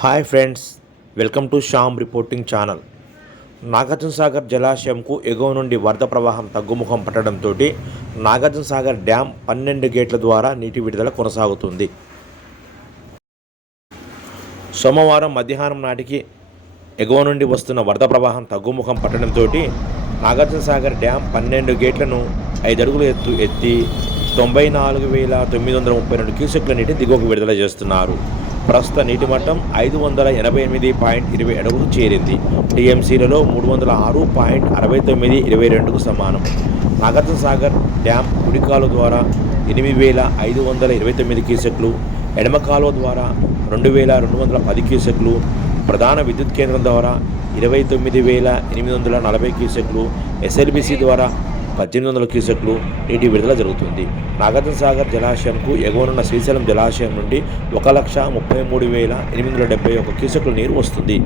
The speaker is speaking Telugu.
Hi friends welcome to Shyam reporting channel. Nagarjuna Sagar జలాశయంకు ఎగువ నుండి వరద ప్రవాహం తగ్గుముఖం పట్టడంతో నాగార్జున సాగర్ పన్నెండు గేట్ల ద్వారా నీటి విడుదల కొనసాగుతుంది. సోమవారం మధ్యాహ్నం నాటికి ఎగువ నుండి వస్తున్న వరద ప్రవాహం తగ్గుముఖం పట్టడంతో నాగార్జున సాగర్ పన్నెండు గేట్లను ఐదు ఎత్తు ఎత్తి తొంభై నాలుగు వేల తొమ్మిది వందల ముప్పై రెండు క్యూసెక్ల నీటి దిగువకు విడుదల చేస్తున్నారు. ప్రస్తుత నీటి మట్టం ఐదు వందల ఎనభై ఎనిమిది పాయింట్ ఇరవై అడుగులు చేరింది. టీఎంసీలలో మూడు వందల ఆరు పాయింట్ అరవై తొమ్మిది ఇరవై రెండుకు సమానం. నాగార్జున సాగర్ డ్యాం కుడి కాలువ ద్వారా ఎనిమిది వేల ఐదు వందల ఇరవై తొమ్మిది క్యూసెక్లు ఎడమ కాలువ ద్వారా రెండు వేల రెండు వందల పది క్యూసెక్లు ప్రధాన విద్యుత్ కేంద్రం ద్వారా ఇరవై తొమ్మిది వేల ఎనిమిది వందల నలభై క్యూసెక్లు ఎస్ఎల్బిసి ద్వారా పద్దెనిమిది వందల క్యూసెక్లు నీటి విడుదల జరుగుతుంది. నాగార్జున సాగర్ జలాశయంకు ఎగువనున్న శ్రీశైలం జలాశయం నుండి ఒక లక్ష ముప్పై మూడు వేల ఎనిమిది వందల డెబ్బై ఒక క్యూసెక్ల నీరు వస్తుంది.